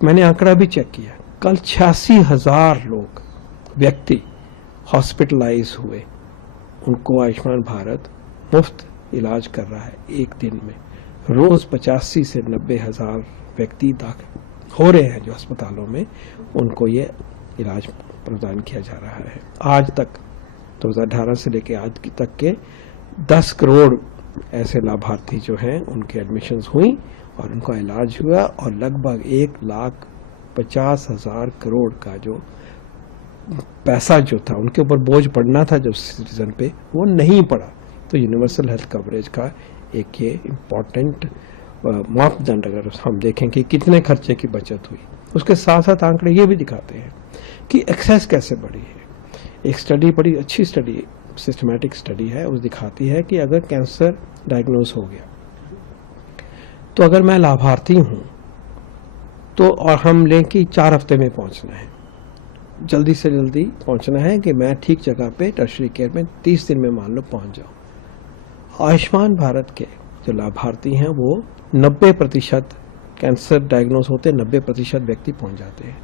मैंने आंकड़ा भी चेक किया, कल 86,000 लोग व्यक्ति हॉस्पिटलाइज हुए, उनको आयुष्मान भारत मुफ्त इलाज कर रहा है एक दिन में। रोज 85 से 90,000 व्यक्ति दाखिल हो रहे हैं जो अस्पतालों में, उनको ये इलाज प्रदान किया जा रहा है। आज तक 2018 से लेकर आज तक के 10 करोड़ ऐसे लाभार्थी जो हैं उनकी एडमिशन्स हुई और उनका इलाज हुआ, और लगभग 1,50,000 करोड़ का जो पैसा जो था उनके ऊपर बोझ पड़ना था जो सिटीजन पे, वो नहीं पड़ा। तो यूनिवर्सल हेल्थ कवरेज का एक ये इम्पॉर्टेंट मापदंड अगर हम देखें कि कितने खर्चे की बचत हुई, उसके साथ साथ आंकड़े ये भी दिखाते हैं कि एक्सेस कैसे बढ़ी है। एक स्टडी, बड़ी अच्छी स्टडी, सिस्टमैटिक स्टडी है, उस दिखाती है कि अगर कैंसर डायग्नोज हो गया तो अगर मैं लाभार्थी हूं तो, और हम लें कि 4 हफ्ते में पहुंचना है, जल्दी से जल्दी पहुंचना है कि मैं ठीक जगह पे टर्शरी केयर में 30 दिन में मान लो पहुंच जाऊं। आयुष्मान भारत के जो लाभार्थी हैं वो 90% कैंसर डायग्नोज होते, 90% व्यक्ति पहुंच जाते हैं,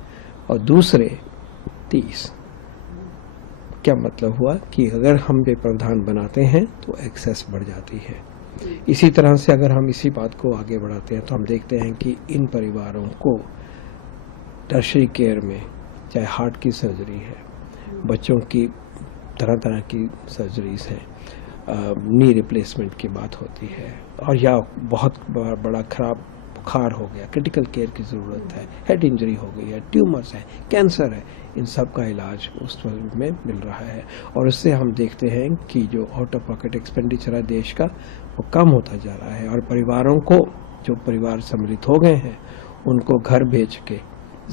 और दूसरे 30। क्या मतलब हुआ कि अगर हम ये प्रावधान बनाते हैं तो एक्सेस बढ़ जाती है। इसी तरह से अगर हम इसी बात को आगे बढ़ाते हैं तो हम देखते हैं कि इन परिवारों को टर्शरी केयर में चाहे हार्ट की सर्जरी है, बच्चों की तरह तरह की सर्जरीज हैं, नी रिप्लेसमेंट की बात होती है, और या बहुत बड़ा खराब बुखार हो गया, क्रिटिकल केयर की ज़रूरत है, हेड इंजरी हो गई है, ट्यूमर्स है, कैंसर है, इन सब का इलाज उस में मिल रहा है। और उससे हम देखते हैं कि जो आउट ऑफ पॉकेट एक्सपेंडिचर है देश का वो कम होता जा रहा है, और परिवारों को, जो परिवार सम्मिलित हो गए हैं, उनको घर बेच के,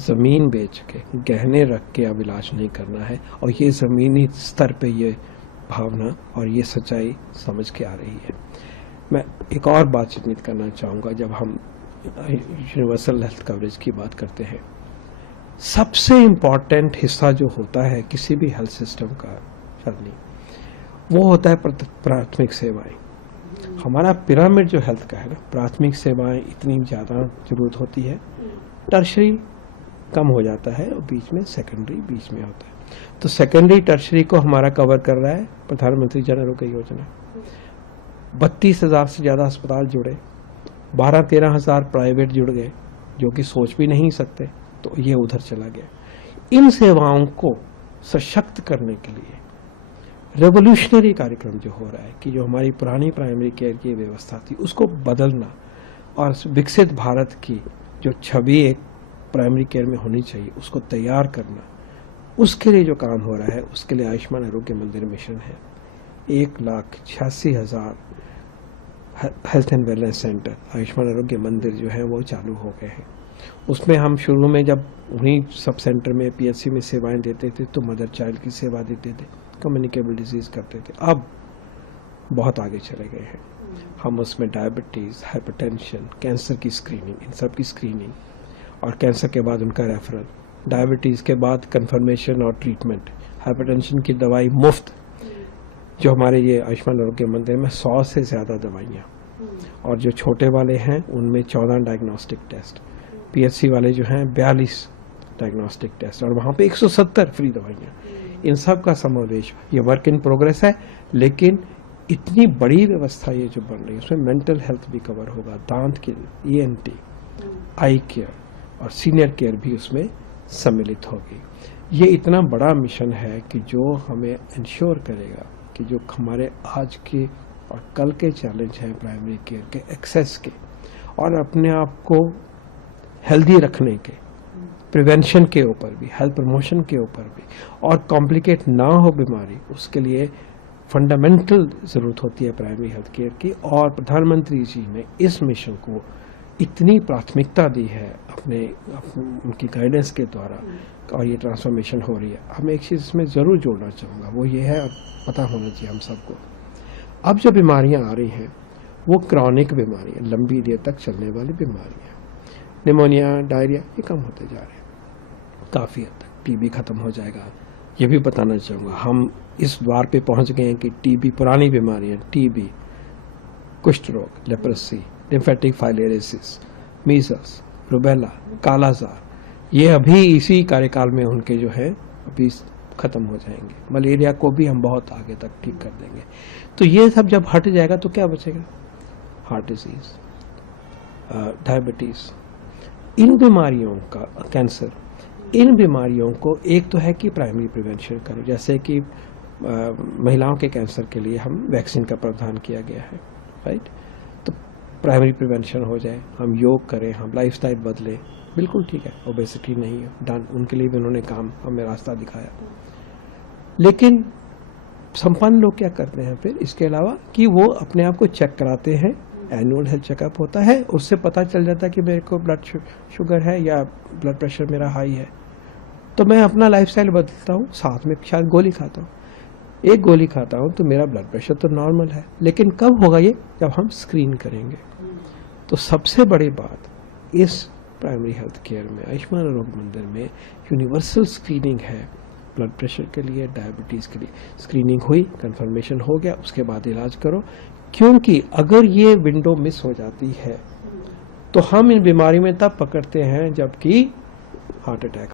ज़मीन बेच के, गहने रख के अब इलाज नहीं करना है। और ये ज़मीनी स्तर पे ये भावना और ये सच्चाई समझ के आ रही है। मैं एक और बात चिन्हित करना चाहूँगा, जब हम यूनिवर्सल हेल्थ कवरेज की बात करते हैं, सबसे इम्पॉर्टेंट हिस्सा जो होता है किसी भी हेल्थ सिस्टम का फर्नी, वो होता है प्राथमिक सेवाएं। हमारा पिरामिड जो हेल्थ का है ना, प्राथमिक सेवाएं इतनी ज़्यादा जरूरत होती है, टर्शरी कम हो जाता है, और बीच में सेकेंडरी बीच में होता है। तो सेकेंडरी टर्शरी को हमारा कवर कर रहा है प्रधानमंत्री जन आरोग्य योजना। 32,000 से ज़्यादा अस्पताल जुड़े, 12-13,000 प्राइवेट जुड़ गए, जो कि सोच भी नहीं सकते, तो ये उधर चला गया। इन सेवाओं को सशक्त करने के लिए रेवोल्यूशनरी कार्यक्रम जो हो रहा है कि जो हमारी पुरानी प्राइमरी केयर की व्यवस्था थी उसको बदलना, और विकसित भारत की जो छवि एक प्राइमरी केयर में होनी चाहिए उसको तैयार करना, उसके लिए जो काम हो रहा है, उसके लिए आयुष्मान आरोग्य मंदिर मिशन है। 1,86,000 health and wellness centre, Ayushman आरोग्य मंदिर जो है वो चालू हो गए हैं। उसमें हम शुरू में जब उन्हीं सब सेंटर में पीएचसी में सेवाएं देते थे तो मदर चाइल्ड की सेवा देते थे, कम्युनिकेबल डिजीज करते थे। अब बहुत आगे चले गए हैं हम, उसमें डायबिटीज, हाइपरटेंशन, कैंसर की स्क्रीनिंग, इन सब की स्क्रीनिंग, और कैंसर के बाद उनका रेफरल, डायबिटीज के बाद कंफर्मेशन और ट्रीटमेंट, हाइपरटेंशन की दवाई मुफ्त, जो हमारे ये आयुष्मान आरोग्य मंदिर में 100 से ज़्यादा दवाइयाँ, और जो छोटे वाले हैं उनमें 14 डायग्नोस्टिक टेस्ट, पीएचसी वाले जो हैं 42 डायग्नोस्टिक टेस्ट, और वहाँ पे 170 फ्री दवाइयाँ। इन सब का समावेश, ये वर्क इन प्रोग्रेस है, लेकिन इतनी बड़ी व्यवस्था ये जो बन रही है उसमें मेंटल हेल्थ भी कवर होगा, दांत की ENT, आई केयर और सीनियर केयर भी उसमें सम्मिलित होगी। ये इतना बड़ा मिशन है कि जो हमें इंश्योर करेगा कि जो हमारे आज के और कल के चैलेंज हैं प्राइमरी केयर के, एक्सेस के, और अपने आप को हेल्दी रखने के, प्रिवेंशन के ऊपर भी, हेल्थ प्रमोशन के ऊपर भी, और कॉम्प्लिकेट ना हो बीमारी, उसके लिए फंडामेंटल ज़रूरत होती है प्राइमरी हेल्थ केयर की। और प्रधानमंत्री जी ने इस मिशन को इतनी प्राथमिकता दी है अपने उनकी गाइडेंस के द्वारा, और ये ट्रांसफॉर्मेशन हो रही है। हम एक चीज़ इसमें ज़रूर जोड़ना चाहूँगा, वो ये है, पता होना चाहिए हम सबको, अब जो बीमारियाँ आ रही हैं वो क्रॉनिक बीमारियाँ, लंबी देर तक चलने वाली बीमारियाँ, निमोनिया, डायरिया, ये कम होते जा रहे हैं काफ़ी हद तक। टीबी खत्म हो जाएगा, ये भी बताना चाहूँगा। हम इस बार पे पहुँच गए हैं कि टीबी, पुरानी बीमारियाँ, टीबी, कुष्ठ रोग, leprosy, lymphatic filariasis, measles, rubella, कालाजार, ये अभी इसी कार्यकाल में उनके जो है अभी खत्म हो जाएंगे। मलेरिया को भी हम बहुत आगे तक ठीक कर देंगे। तो ये सब जब हट जाएगा तो क्या बचेगा? हार्ट डिजीज, डायबिटीज, इन बीमारियों का, कैंसर, इन बीमारियों को एक तो है कि प्राइमरी प्रिवेंशन करो, जैसे कि महिलाओं के कैंसर के लिए हम वैक्सीन का प्रावधान किया गया है, राइट। तो प्राइमरी प्रिवेंशन हो जाए, हम योग करें, हम लाइफस्टाइल बदलें, बिल्कुल ठीक है। ओबेसिटी नहीं है, डन, उनके लिए भी उन्होंने काम हमें रास्ता दिखाया। लेकिन संपन्न लोग क्या करते हैं फिर इसके अलावा कि वो अपने आप को चेक कराते हैं, एनुअल हेल्थ चेकअप होता है, उससे पता चल जाता है कि मेरे को ब्लड शुगर है या ब्लड प्रेशर मेरा हाई है, तो मैं अपना लाइफस्टाइल बदलता हूँ, साथ में शायद गोली खाता हूँ। एक गोली खाता हूँ तो मेरा ब्लड प्रेशर तो नॉर्मल है, लेकिन कब होगा ये? जब हम स्क्रीन करेंगे। तो सबसे बड़ी बात इस प्राइमरी हेल्थ केयर में, आयुष्मान आरोग्य मंदिर में यूनिवर्सल स्क्रीनिंग है। ब्लड प्रेशर के लिए, डायबिटीज के लिए स्क्रीनिंग हुई, कंफर्मेशन हो गया, उसके बाद इलाज करो। क्योंकि अगर ये विंडो मिस हो जाती है तो हम इन बीमारी में तब पकड़ते हैं जबकि हार्ट अटैक